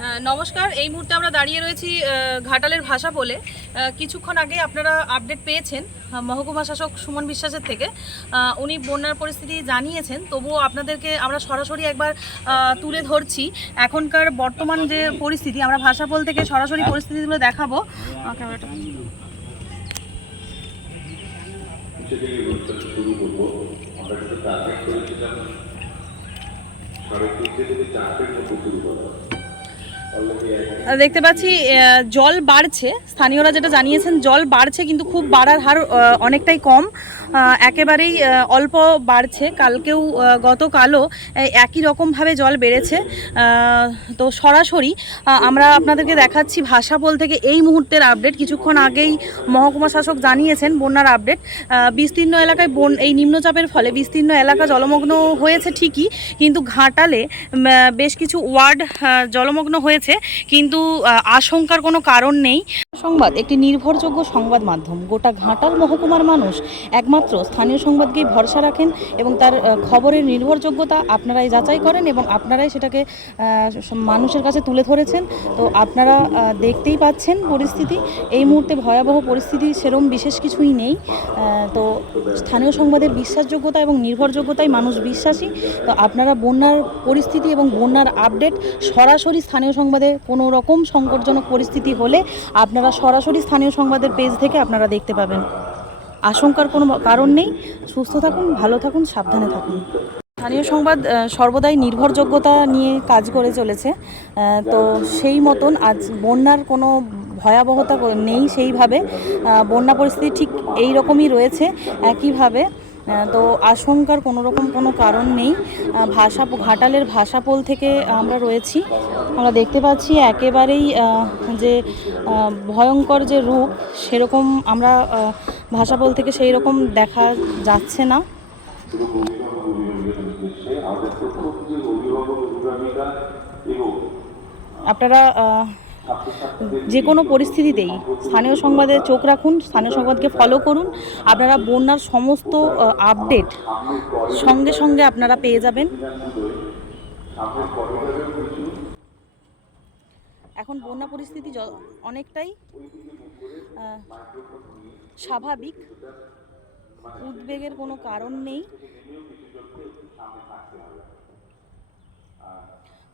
নমস্কার। এই মুহূর্তে আমরা দাঁড়িয়ে রয়েছি ঘাটালের ভাষাপোলে। কিছুক্ষণ আগে আপনারা আপডেট পেয়েছেন মহকুমা শাসক সুমন বিশ্বাসের থেকে। উনি বন্যার পরিস্থিতি জানিয়েছেন, তবুও আপনাদেরকে আমরা সরাসরি একবার তুলে ধরছি এখনকার বর্তমান যে পরিস্থিতি। আমরা ভাষাপোল থেকে সরাসরি পরিস্থিতিগুলো দেখাবো। দেখতে পাচ্ছি জল বাড়ছে, স্থানীয়রা যেটা জানিয়েছেন জল বাড়ছে, কিন্তু খুব বাড়ার হার অনেকটাই কম, একেবারেই অল্প বাড়ছে। কালকেও গতকালও একই রকমভাবে জল বেড়েছে। তো সরাসরি আমরা আপনাদেরকে দেখাচ্ছি ভাষাপোল থেকে এই মুহূর্তের আপডেট। কিছুক্ষণ আগেই মহকুমা শাসক জানিয়েছেন বন্যার আপডেট। বিস্তীর্ণ এলাকায় এই নিম্নচাপের ফলে বিস্তীর্ণ এলাকা জলমগ্ন হয়েছে ঠিকই, কিন্তু ঘাটালে বেশ কিছু ওয়ার্ড জলমগ্ন হয়েছে, কিন্তু আশঙ্কার কোনো কারণ নেই। সংবাদ একটি নির্ভরযোগ্য সংবাদ মাধ্যম। গোটা ঘাটাল মহকুমার মানুষ একমাত্র স্থানীয় সংবাদকেই ভরসা রাখেন এবং তার খবরের নির্ভরযোগ্যতা আপনারাই যাচাই করেন এবং আপনারাই সেটাকে মানুষের কাছে তুলে ধরেছেন। তো আপনারা দেখতেই পাচ্ছেন পরিস্থিতি এই মুহূর্তে ভয়াবহ পরিস্থিতি, সেরকম বিশেষ কিছুই নেই। তো স্থানীয় সংবাদের বিশ্বাসযোগ্যতা এবং নির্ভরযোগ্যতায় মানুষ বিশ্বাসী। তো আপনারা বন্যার পরিস্থিতি এবং বন্যার আপডেট সরাসরি স্থানীয় সংবাদে কোনো রকম সংকটজনক পরিস্থিতি হলে আপনারা সরাসরি স্থানীয় সংবাদের পেজ থেকে আপনারা দেখতে পাবেন। আশঙ্কার কোনো কারণ নেই। সুস্থ থাকুন, ভালো থাকুন, সাবধানে থাকুন। স্থানীয় সংবাদ সর্বদাই নির্ভরযোগ্যতা নিয়ে কাজ করে চলেছে। তো সেই মতন আজ বন্যার কোনো ভয়াবহতা নেই, সেইভাবে বন্যা পরিস্থিতি ঠিক এই রকমই রয়েছে একইভাবে। তো আশঙ্কার কোনো কারণ নেই। ঘাটালের ভাষাপোল থেকে আমরা রয়েছি। আমরা দেখতে পাচ্ছি একেবারেই যে ভয়ঙ্কর যে রূপ, সেরকম আমরা ভাষাপোল থেকে সেই রকম দেখা যাচ্ছে না। আপনারা যে কোনো পরিস্থিতিতেই স্থানীয় সংবাদে চোখ রাখুন, স্থানীয় সংবাদকে ফলো করুন। আপনারা বন্যার সমস্ত আপডেট সঙ্গে সঙ্গে আপনারা পেয়ে যাবেন। এখন বন্যা পরিস্থিতি অনেকটাই স্বাভাবিক, উদ্বেগের কোনো কারণ নেই।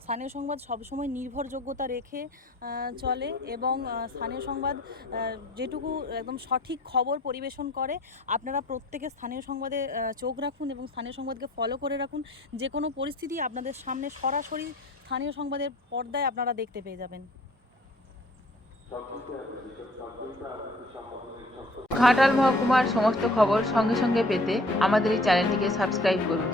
স্থানীয় সংবাদ সবসময় নির্ভরযোগ্যতা রেখে চলে এবং স্থানীয় সংবাদ যেটুকু একদম সঠিক খবর পরিবেশন করে। আপনারা প্রত্যেকে স্থানীয় সংবাদে চোখ রাখুন এবং স্থানীয় সংবাদকে ফলো করে রাখুন। যে কোনো পরিস্থিতি আপনাদের সামনে সরাসরি স্থানীয় সংবাদের পর্দায় আপনারা দেখতে পেয়ে যাবেন। ঘাটাল মহকুমার সমস্ত খবর সঙ্গে সঙ্গে পেতে আমাদের এই চ্যানেলটিকে সাবস্ক্রাইব করুন।